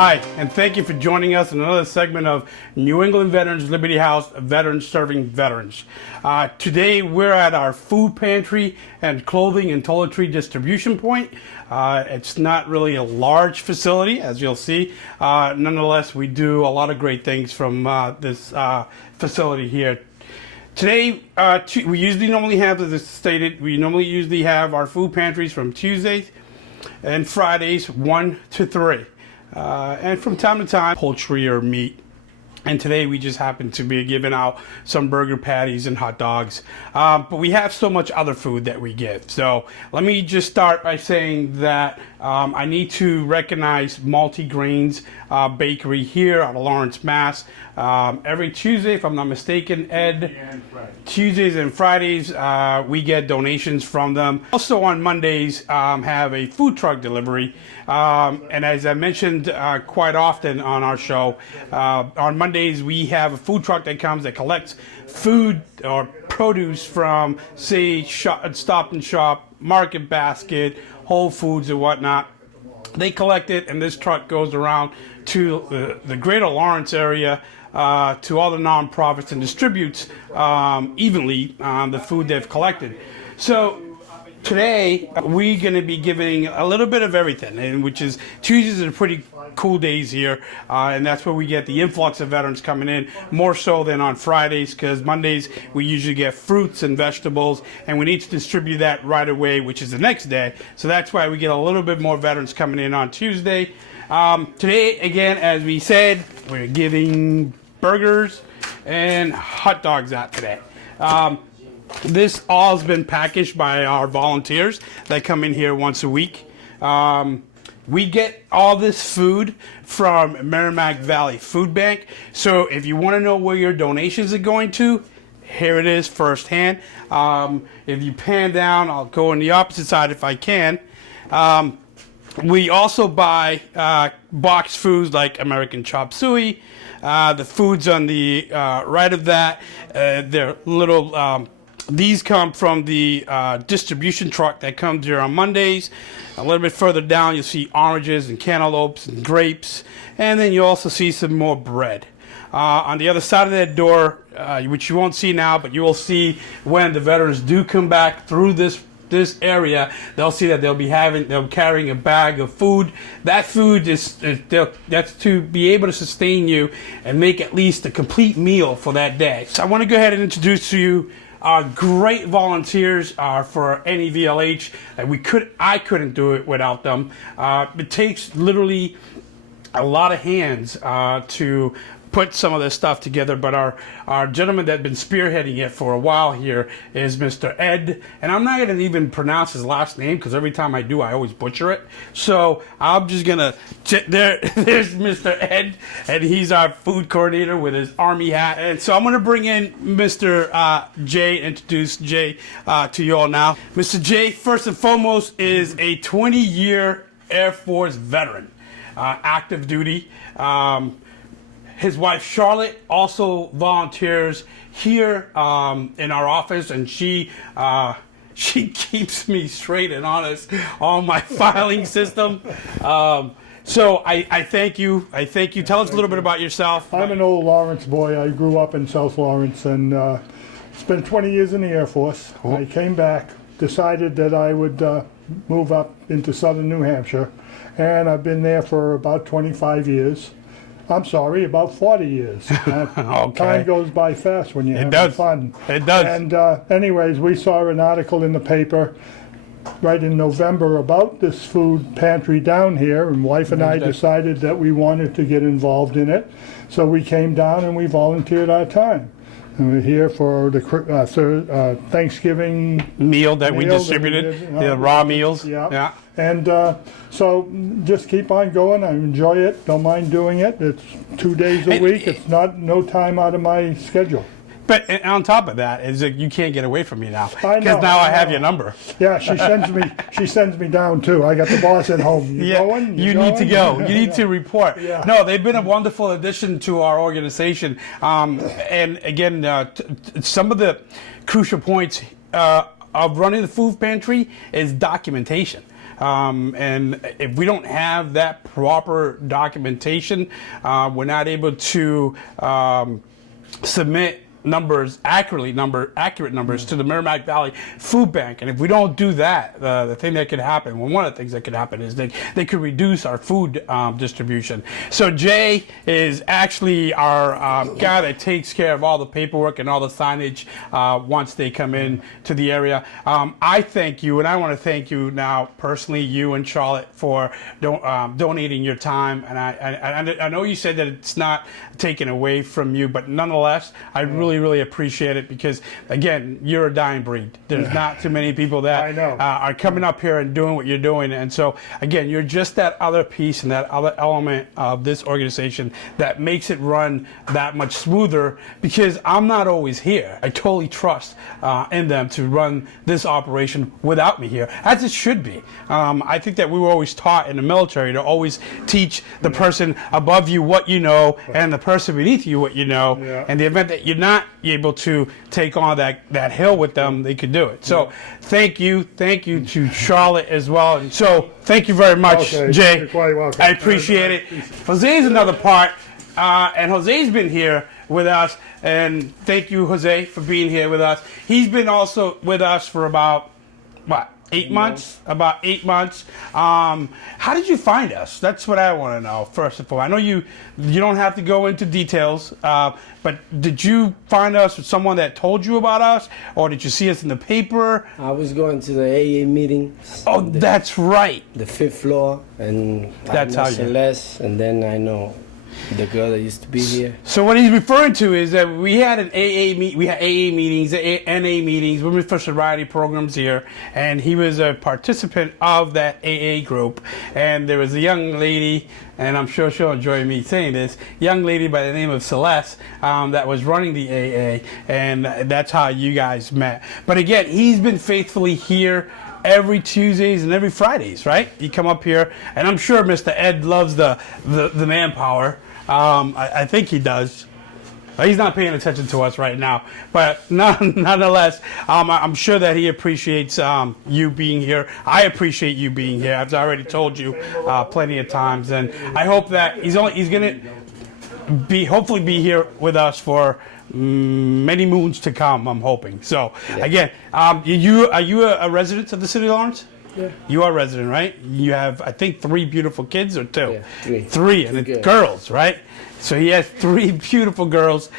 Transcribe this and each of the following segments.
Hi, and thank you for joining us in another segment of New England Veterans Liberty House, Veterans Serving Veterans. Today we're at our food pantry and clothing and toiletry distribution point. It's not really a large facility, as you'll see. Nonetheless, we do a lot of great things from this facility here. Today, we normally have, as stated, we usually have our food pantries from Tuesdays and Fridays 1 to 3. And from time to time, poultry or meat. And today we just happen to be giving out some burger patties and hot dogs. But we have so much other food that we give. So let me just start by saying that I need to recognize Multi-Grains Bakery here out of Lawrence, Mass. Every Tuesday, if I'm not mistaken, Ed, Tuesdays and Fridays, we get donations from them. Also on Mondays, have a food truck delivery. And as I mentioned quite often on our show, on Mondays we have a food truck that comes that collects food or produce from, say, Stop and Shop, Market Basket, Whole Foods and whatnot. They collect it, and this truck goes around to the greater Lawrence area, to all the nonprofits, and distributes evenly the food they've collected. So today we're going to be giving a little bit of everything, and which is Tuesdays are pretty cool days here, and that's where we get the influx of veterans coming in, more so than on Fridays, because Mondays we usually get fruits and vegetables, and we need to distribute that right away, which is the next day. So that's why we get a little bit more veterans coming in on Tuesday. Today, again, as we said, we're giving burgers and hot dogs out today. This all has been packaged by our volunteers that come in here once a week. We get all this food from Merrimack Valley Food Bank. So if you want to know where your donations are going to, here it is firsthand. If you pan down, I'll go on the opposite side if I can. We also buy boxed foods like American chop suey. The foods on the right of that, they're little... these come from the distribution truck that comes here on Mondays. A little bit further down, you'll see oranges and cantaloupes and grapes. And then you also see some more bread. On the other side of that door, which you won't see now, but you will see when the veterans do come back through this area, they'll see that they'll carrying a bag of food. That food that's to be able to sustain you and make at least a complete meal for that day. So I want to go ahead and introduce to you our great volunteers for NEVLH. I couldn't do it without them. It takes literally a lot of hands to put some of this stuff together, but our gentleman that's been spearheading it for a while here is Mr. Ed, and I'm not going to even pronounce his last name because every time I do I always butcher it. So I'm just going to, there's Mr. Ed, and he's our food coordinator with his Army hat. And so I'm going to bring in Mr. Jay, introduce Jay to you all now. Mr. Jay, first and foremost, is a 20-year Air Force veteran, active duty. His wife Charlotte also volunteers here in our office, and she keeps me straight and honest on my filing system. So I thank you. I thank you. Tell us a little bit about yourself. I'm an old Lawrence boy. I grew up in South Lawrence and spent 20 years in the Air Force. Cool. I came back, decided that I would move up into southern New Hampshire, and I've been there for about 25 years. I'm sorry, about 40 years. Okay. Time goes by fast when you're having fun. It does. And anyways, we saw an article in the paper right in November about this food pantry down here, and wife and I decided that we wanted to get involved in it. So we came down and we volunteered our time. And we're here for the Thanksgiving meal that we distributed, the raw meals. Yeah. And so just keep on going. I enjoy it. Don't mind doing it. It's 2 days a week. It's no time out of my schedule. But on top of that, is that you can't get away from me now, because now I have your number. Yeah, she sends me down too. I got the boss at home. You going? You need to go. You need to report. Yeah. No, they've been a wonderful addition to our organization. And again, some of the crucial points of running the food pantry is documentation. And if we don't have that proper documentation, we're not able to submit accurate numbers to the Merrimack Valley Food Bank. And if we don't do that, the thing that could happen, well, one of the things that could happen is they could reduce our food distribution. So Jay is actually our guy that takes care of all the paperwork and all the signage once they come in to the area. I thank you, and I want to thank you now personally, you and Charlotte, for donating your time. And I know you said that it's not taken away from you, but nonetheless, I really appreciate it, because again, you're a dying breed. There's not too many people that are coming up here and doing what you're doing. And so again, you're just that other piece and that other element of this organization that makes it run that much smoother, because I'm not always here. I totally trust in them to run this operation without me here, as it should be. I think that we were always taught in the military to always teach the person above you what you know and the person beneath you what you know. In the event that you're not able to take on that hill with them, they could do it. So thank you to Charlotte as well. And so thank you very much, Jay. You're quite welcome. I appreciate it. Jose's another part, and Jose's been here with us, and thank you, Jose, for being here with us. He's been also with us for about, what, 8 months? About 8 months. How did you find us? That's what I want to know, first of all. I know you don't have to go into details, but did you find us with someone that told you about us, or did you see us in the paper? I was going to the AA meetings. Oh, that's right. The 5th floor, and That's how you. Celeste, and then I know the girl that used to be here. So what he's referring to is that we had we had AA meetings, NA meetings, Women for Sobriety programs here, and he was a participant of that AA group. And there was a young lady, and I'm sure she'll enjoy me saying this, young lady by the name of Celeste, that was running the AA, and that's how you guys met. But again, he's been faithfully here every Tuesdays and every Fridays, right? You come up here, and I'm sure Mr. Ed loves the manpower. I think he does. He's not paying attention to us right now, but nonetheless, I'm sure that he appreciates you being here. I appreciate you being here. I've already told you plenty of times, and I hope that he's going to hopefully be here with us for many moons to come. I'm hoping. So again, are you a resident of the city of Lawrence? Yeah. You are a resident, right? You have, I think, 3 beautiful kids, or 2? Yeah, 3. 3, and it's girls, right? So he has 3 beautiful girls.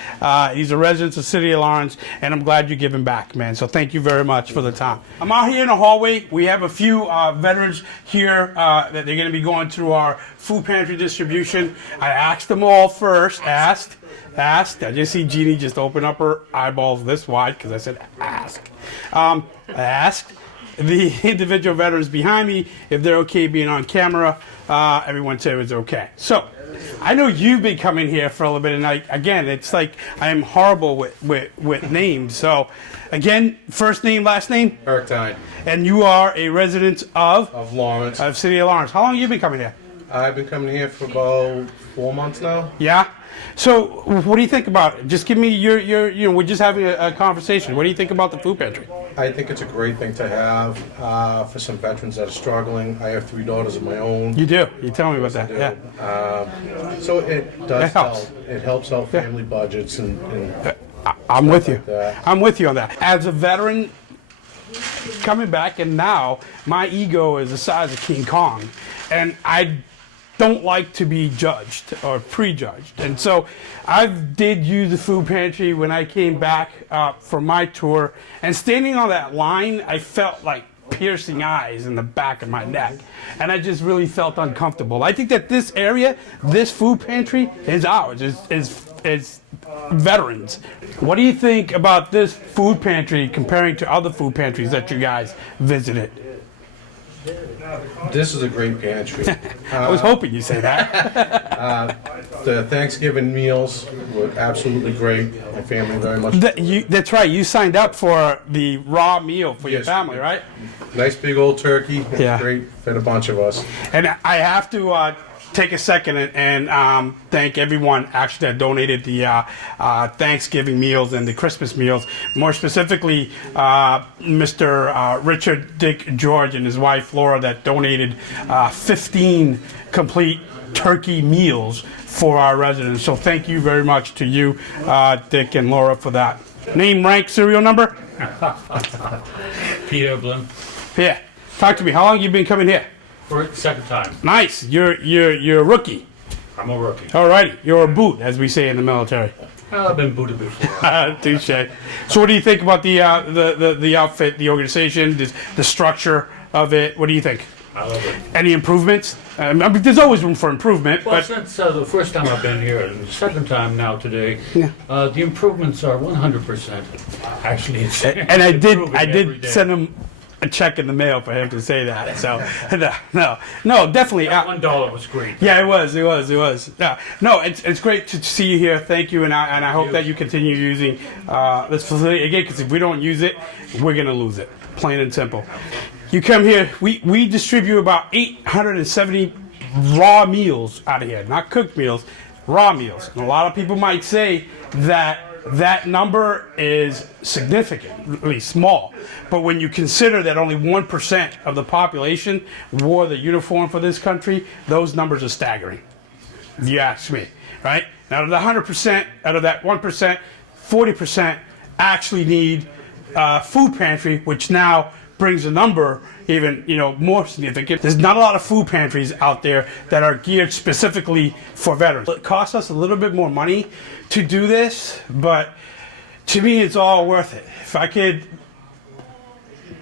He's a resident of the city of Lawrence, and I'm glad you're giving back, man. So thank you very much for the time. I'm out here in the hallway. We have a few veterans here that they're going to be going through our food pantry distribution. I asked them all first. Asked. I just see Jeannie just open up her eyeballs this wide because I said ask. I asked the individual veterans behind me if they're okay being on camera. Everyone said it was okay. So I know you've been coming here for a little bit, and again, it's like I am horrible with names. So again, first name, last name? Eric Tyne. And you are a resident of Lawrence. Of city of Lawrence. How long have you been coming here? I've been coming here for about 4 months now. Yeah. So what do you think about it? Just give me your we're just having a conversation. What do you think about the food pantry? I think it's a great thing to have for some veterans that are struggling. I have 3 daughters of my own. You do. You tell me about that. Yeah. So it does help. It helps out family budgets and I'm with you. that. I'm with you on that. As a veteran coming back, and now my ego is the size of King Kong, and I don't like to be judged or prejudged. And so I did use the food pantry when I came back for my tour, and standing on that line, I felt like piercing eyes in the back of my neck, and I just really felt uncomfortable. I think that this area, this food pantry, is ours, is veterans. What do you think about this food pantry comparing to other food pantries that you guys visited? This is a great pantry. I was hoping you'd say that. The Thanksgiving meals were absolutely great. My family very much. That's right. You signed up for the raw meal for your Yes, family, we did. right? Nice big old turkey. It was Yeah. great. Fed a bunch of us. And I have to take a second and thank everyone actually that donated the Thanksgiving meals and the Christmas meals. More specifically, Mr. Richard Dick George and his wife Laura that donated 15 complete turkey meals for our residents. So thank you very much to you, Dick and Laura, for that. Name, rank, serial number? Peter Blum. Yeah. Talk to me. How long you been coming here? For the second time. Nice. You're a rookie. I'm a rookie. Alrighty. You're a boot, as we say in the military. I've been booted before. Touche. So what do you think about the outfit, the organization, the structure of it? What do you think? I love it. Any improvements? I mean, there's always room for improvement, Well, but since the first time I've been here, and the second time now today, Yeah. the improvements are 100%. Actually, it's and I it's did improving every day. send him a check in the mail for him to say that. So no, definitely. $1 was great. Yeah, it was. Yeah. No, it's great to see you here. Thank you, and I hope that you continue using this facility again. Because if we don't use it, we're gonna lose it. Plain and simple. You come here. We distribute about 870 raw meals out of here, not cooked meals, raw meals. And a lot of people might say that number is significantly small. But when you consider that only 1% of the population wore the uniform for this country, those numbers are staggering. If you ask me, right? Out of the 100%, out of that 1%, 40% actually need food pantry, which now brings the number even more significant. There's not a lot of food pantries out there that are geared specifically for veterans. It costs us a little bit more money to do this, but to me it's all worth it. If I could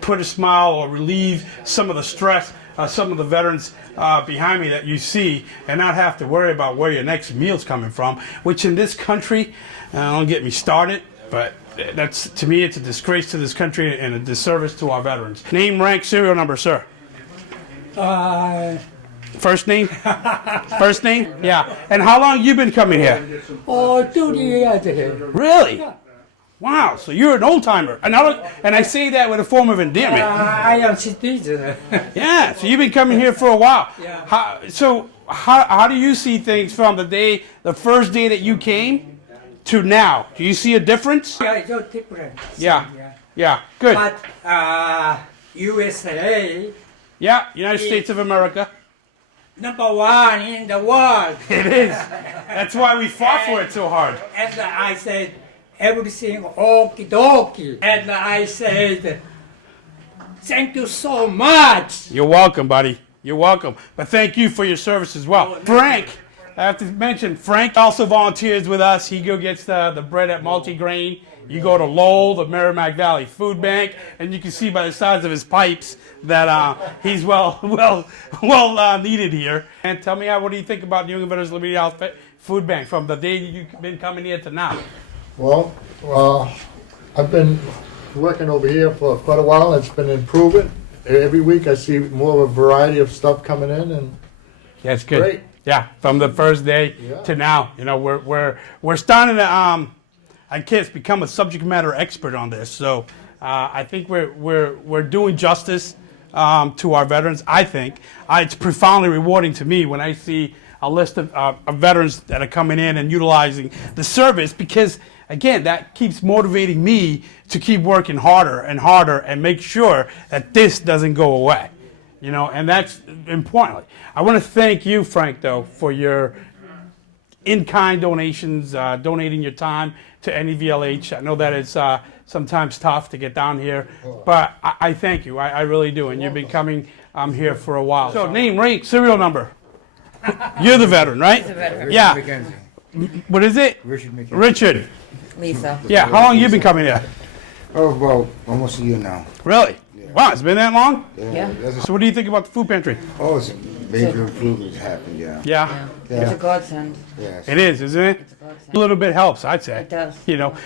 put a smile or relieve some of the stress some of the veterans behind me that you see and not have to worry about where your next meal's coming from, which in this country, don't get me started, but that's, to me, it's a disgrace to this country and a disservice to our veterans. Name, rank, serial number, sir. First name? First name? Yeah. And how long you been coming here? 30 years here. Really? Wow. So you're an old timer. And I say that with a form of endearment. I am citizen. Yeah. So you've been coming here for a while. Yeah. How do you see things from the first day that you came to now? Do you see a difference? Yeah, it's all different. Yeah. Yeah. Good. But USA, Yeah. United States of America. #1 in the world. It is. That's why we fought for it so hard. And I said, everything okie dokie. And I said, thank you so much. You're welcome, buddy. You're welcome. But thank you for your service as well. Frank, I have to mention, Frank also volunteers with us. He gets the bread at Multigrain. You go to Lowell, the Merrimack Valley Food Bank, and you can see by the size of his pipes that he's well needed here. And tell me, what do you think about New England Veterans Liberty House Food Bank from the day you've been coming here to now? Well, I've been working over here for quite a while. It's been improving. Every week I see more of a variety of stuff coming in, and That's good. Great. Yeah, from the first day Yeah. to now, we're starting to I guess become a subject matter expert on this. So I think we're doing justice to our veterans. I think it's profoundly rewarding to me when I see a list of veterans that are coming in and utilizing the service, because again, that keeps motivating me to keep working harder and harder and make sure that this doesn't go away. And that's important. I want to thank you, Frank, though, for your in-kind donations, donating your time to NEVLH. I know that it's sometimes tough to get down here, but I thank you. I really do. And you've been coming here for a while. So name, rank, serial number. You're the veteran, right? The veteran. Yeah. What is it? Richard McKenzie. Richard. Lisa. Yeah. How long you been coming here? Oh, well, almost a year now. Really? Wow, it's been that long? Yeah. So what do you think about the food pantry? Oh, it's major improvements happened, yeah. Yeah. It's a godsend. Yes. It is, isn't it? It's a godsend. A little bit helps, I'd say. It does.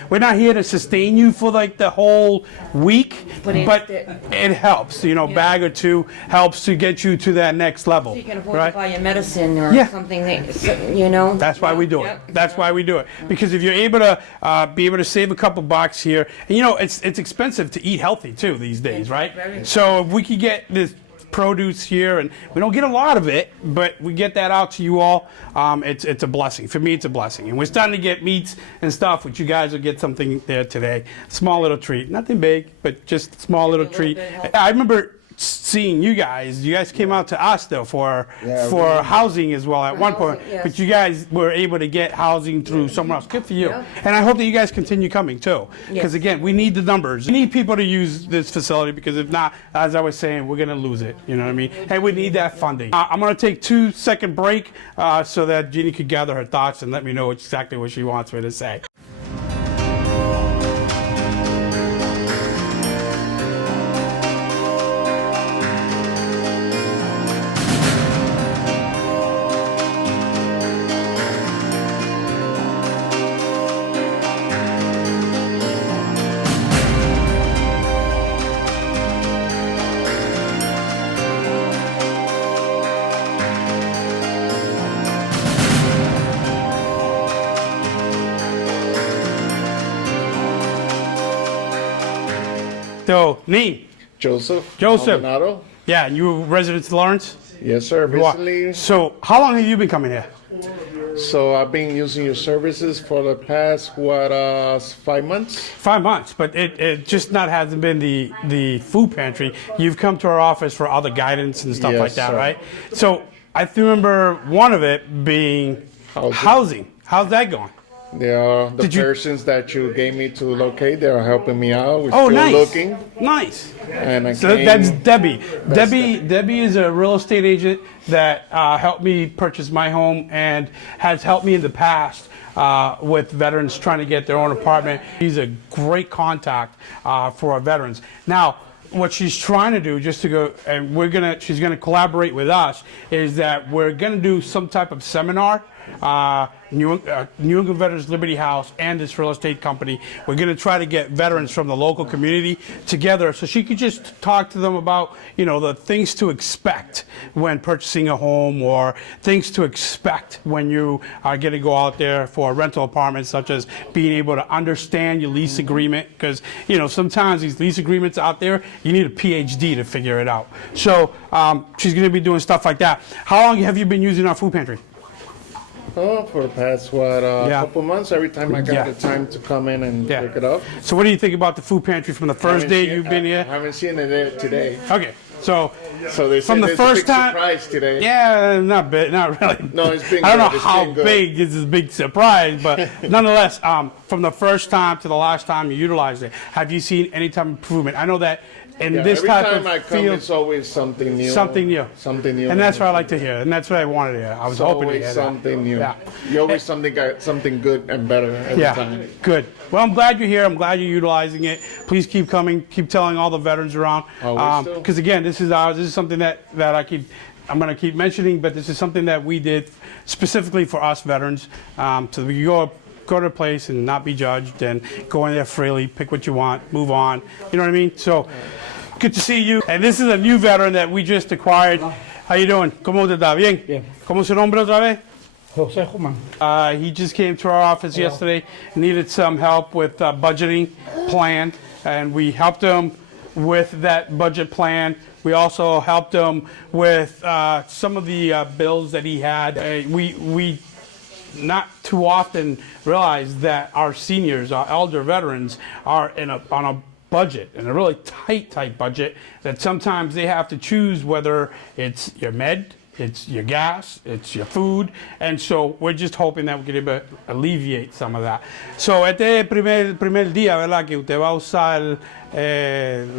We're not here to sustain you for like the whole week, But but it's it helps. Bag or two helps to get you to that next level. So you can afford right? to buy your medicine or Yeah. something that, That's why we do it. Yep. That's why we do it. Because if you're able to save a couple bucks here, and it's expensive to eat healthy too these days, right? Very. So if we could get this produce here, and we don't get a lot of it, but we get that out to you all. It's a blessing. For me, it's a blessing. And we're starting to get meats and stuff, which you guys will get something there today. Small little treat. Nothing big, but just a small little treat. I remember seeing you guys came out to us though for housing as well at one point, housing, yes. but you guys were able to get housing through somewhere else. Good for you. And I hope that you guys continue coming too, because again, we need the numbers. We need people to use this facility, because if not, as I was saying, we're gonna lose it. You know what I mean? And we need that funding. I'm gonna take 2-second break so that Jeannie could gather her thoughts and let me know exactly what she wants me to say. So, name? Joseph. Joseph. Maldonado. Yeah, and you resident in Lawrence? Yes, sir. You are. Recently, So, how long have you been coming here? so I've been using your services for the past 5 months. 5 months, but it just not hasn't been the food pantry. You've come to our office for other guidance and stuff Yes, like that, sir. right? So, I remember one of it being housing. How's that going? They are the Did you- persons that you gave me to locate. They are helping me out. We're Oh, still nice. looking. Nice. And I So came, that's Debbie. That's Debbie is a real estate agent that helped me purchase my home and has helped me in the past with veterans trying to get their own apartment. She's a great contact for our veterans. Now, what she's trying to do, just to go, and she's gonna collaborate with us, is that we're gonna do some type of seminar. New England Veterans Liberty House and this real estate company. We're going to try to get veterans from the local community together so she could just talk to them about, the things to expect when purchasing a home, or things to expect when you are going to go out there for a rental apartment, such as being able to understand your lease agreement, because, sometimes these lease agreements out there, you need a PhD to figure it out. So she's going to be doing stuff like that. How long have you been using our food pantry? Oh, for the past couple months. Every time I got Yeah. the time to come in and Yeah. pick it up. So what do you think about the food pantry from the first day you've been here? I haven't seen it there today. Okay, so they from said the there's first a big time, surprise today. yeah, not big, not really. No, it's been I don't know good. It's how been good. big is this big surprise, but nonetheless, from the first time to the last time you utilized it, have you seen any type of improvement? I know that in Yeah, this every type time of I come, field, it's always something new. something new, Something new. and that's what I like to hear, and that's what I wanted to hear. I was It's hoping to always hear that. something new. Yeah. You always something good and better every Yeah, time. good. Well, I'm glad you're here. I'm glad you're utilizing it. Please keep coming. Keep telling all the veterans around. Always do. Because again, this is ours. This is something that I'm going to keep mentioning, but this is something that we did specifically for us veterans. So we go to a place and not be judged, and go in there freely, pick what you want, move on. You know what I mean? So good to see you. And this is a new veteran that we just acquired. How you doing? ¿Cómo te está? Bien. Bien. ¿Cómo su nombre otra vez? Jose Juman. He just came to our office yesterday, needed some help with budgeting plan, and we helped him with that budget plan. We also helped him with some of the bills that he had. We not too often realize that our seniors, our elder veterans, are on a budget, and a really tight budget, that sometimes they have to choose whether it's your med, it's your gas, it's your food, and so we're just hoping that we can able to alleviate some of that. So este es el primer día, ¿verdad?, que usted va a usar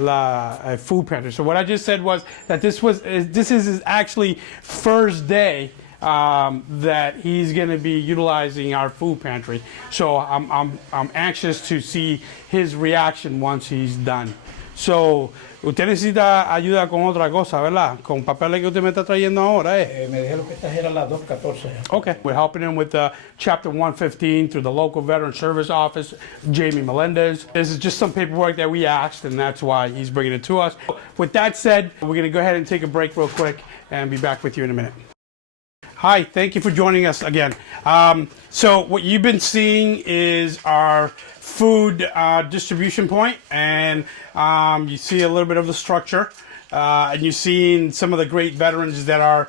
la food pantry. So what I just said was that this is his actually first day that he's going to be utilizing our food pantry. So I'm anxious to see his reaction once he's done. So, usted necesita ayuda con otra cosa, ¿verdad? Con papeles que usted me está trayendo ahora, ¿eh? Me dijeron que estas eran las 214. Okay. We're helping him with Chapter 115 through the local Veteran Service Office, Jamie Melendez. This is just some paperwork that we asked, and that's why he's bringing it to us. With that said, we're going to go ahead and take a break real quick and be back with you in a minute. Hi, thank you for joining us again. So what you've been seeing is our food distribution point, and you see a little bit of the structure. and you've seen some of the great veterans that are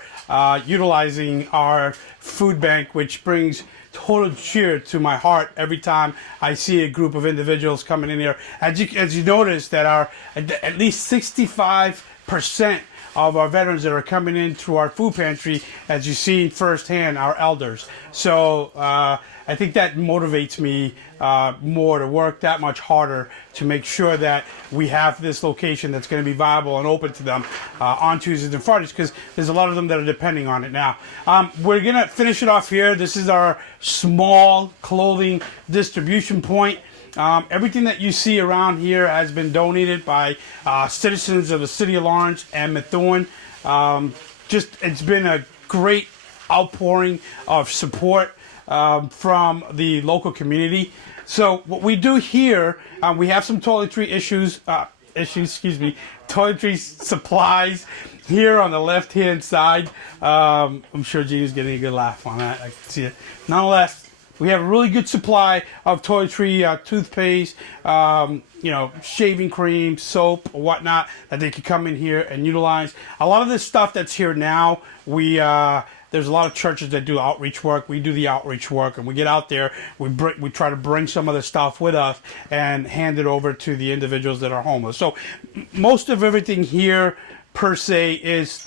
utilizing our food bank, which brings total cheer to my heart every time I see a group of individuals coming in here. As you notice, that are at least 65% of our veterans that are coming in through our food pantry, as you see firsthand, our elders. So I think that motivates me more to work that much harder to make sure that we have this location that's going to be viable and open to them on Tuesdays and Fridays, because there's a lot of them that are depending on it now. We're going to finish it off here. This is our small clothing distribution point. Everything that you see around here has been donated by citizens of the city of Lawrence and Methuen. It's been a great outpouring of support from the local community. So what we do here, we have some toiletry supplies here on the left-hand side. I'm sure Jeannie's getting a good laugh on that. I can see it. Nonetheless, we have a really good supply of toiletry, toothpaste, shaving cream, soap, whatnot that they could come in here and utilize. A lot of this stuff that's here now, there's a lot of churches that do outreach work. We do the outreach work, and we get out there. We try to bring some of the stuff with us and hand it over to the individuals that are homeless. So most of everything here, per se, is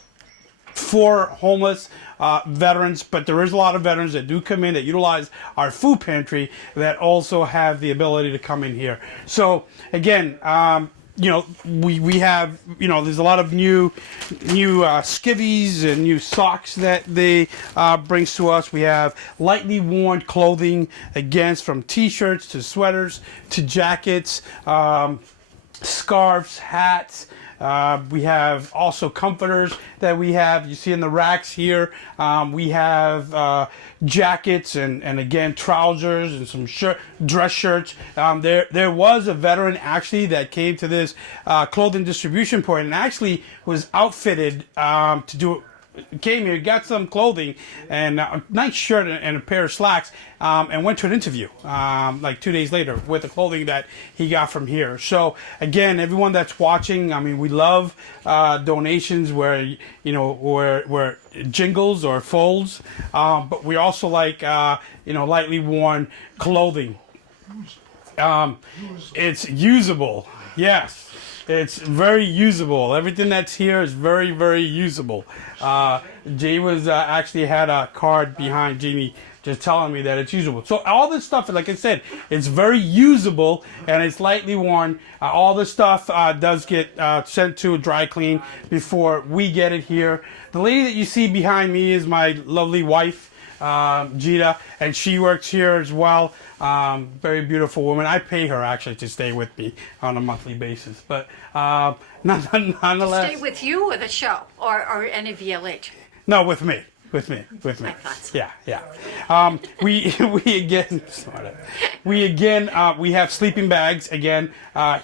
for homeless veterans, but there is a lot of veterans that do come in that utilize our food pantry that also have the ability to come in here. So again, we have, there's a lot of new skivvies and new socks that they brings to us. We have lightly worn clothing, again, from t-shirts to sweaters to jackets, scarves, hats. We have also comforters that you see in the racks here. We have jackets and again trousers and some dress shirts. There was a veteran actually that came to this clothing distribution point and actually was outfitted came here, got some clothing and a nice shirt and a pair of slacks, and went to an interview like 2 days later with the clothing that he got from here. So again, everyone that's watching, we love donations where where jingles or folds, but we also like lightly worn clothing. It's usable, yes. It's very usable. Everything that's here is very, very usable. Jay actually had a card behind Jeannie just telling me that it's usable. So all this stuff, like I said, it's very usable and it's lightly worn. All this stuff does get sent to a dry clean before we get it here. The lady that you see behind me is my lovely wife, Gita, and she works here as well. Very beautiful woman. I pay her actually to stay with me on a monthly basis, but nonetheless. Stay with you or the show or NEVLH? No, with me. I thought so. Yeah. We have sleeping bags again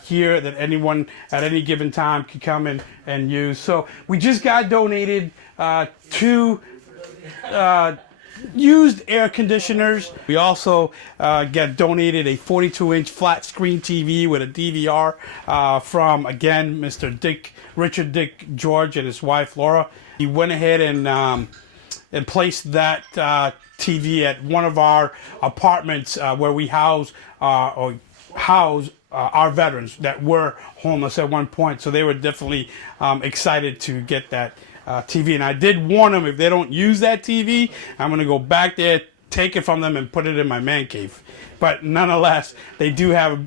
here that anyone at any given time can come in and use. So we just got donated 2 used air conditioners. We also get donated a 42-inch flat screen TV with a DVR from, again, Mr. Richard Dick George and his wife Laura. He went ahead and placed that TV at one of our apartments where we house our veterans that were homeless at one point. So they were definitely excited to get that TV. And I did warn them, if they don't use that TV, I'm going to go back there, take it from them, and put it in my man cave. But nonetheless, they do have a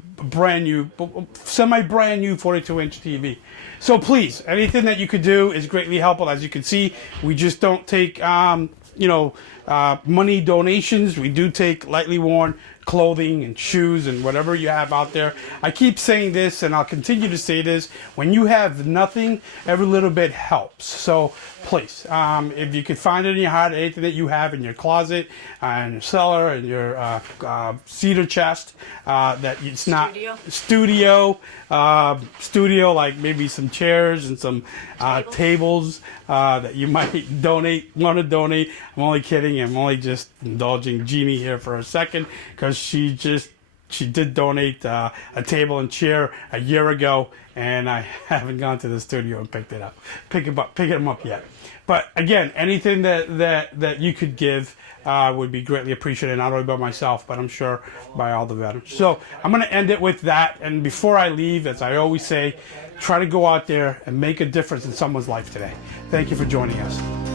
semi-brand new 42-inch TV. So please, anything that you could do is greatly helpful. As you can see, we just don't take, money donations. We do take lightly worn clothing and shoes and whatever you have out there. I keep saying this, and I'll continue to say this: when you have nothing, every little bit helps. So please, if you could find it in your heart, anything that you have in your closet, in your cellar, in your cedar chest, that it's not studio, like maybe some chairs and some tables that you might want to donate. I'm only kidding. I'm only just indulging Jeannie here for a second because she just she did donate a table and chair a year ago, and I haven't gone to the studio and pick them up yet. But again, anything that you could give would be greatly appreciated, not only by myself, but I'm sure by all the veterans. So I'm going to end it with that. And before I leave, as I always say, try to go out there and make a difference in someone's life today. Thank you for joining us.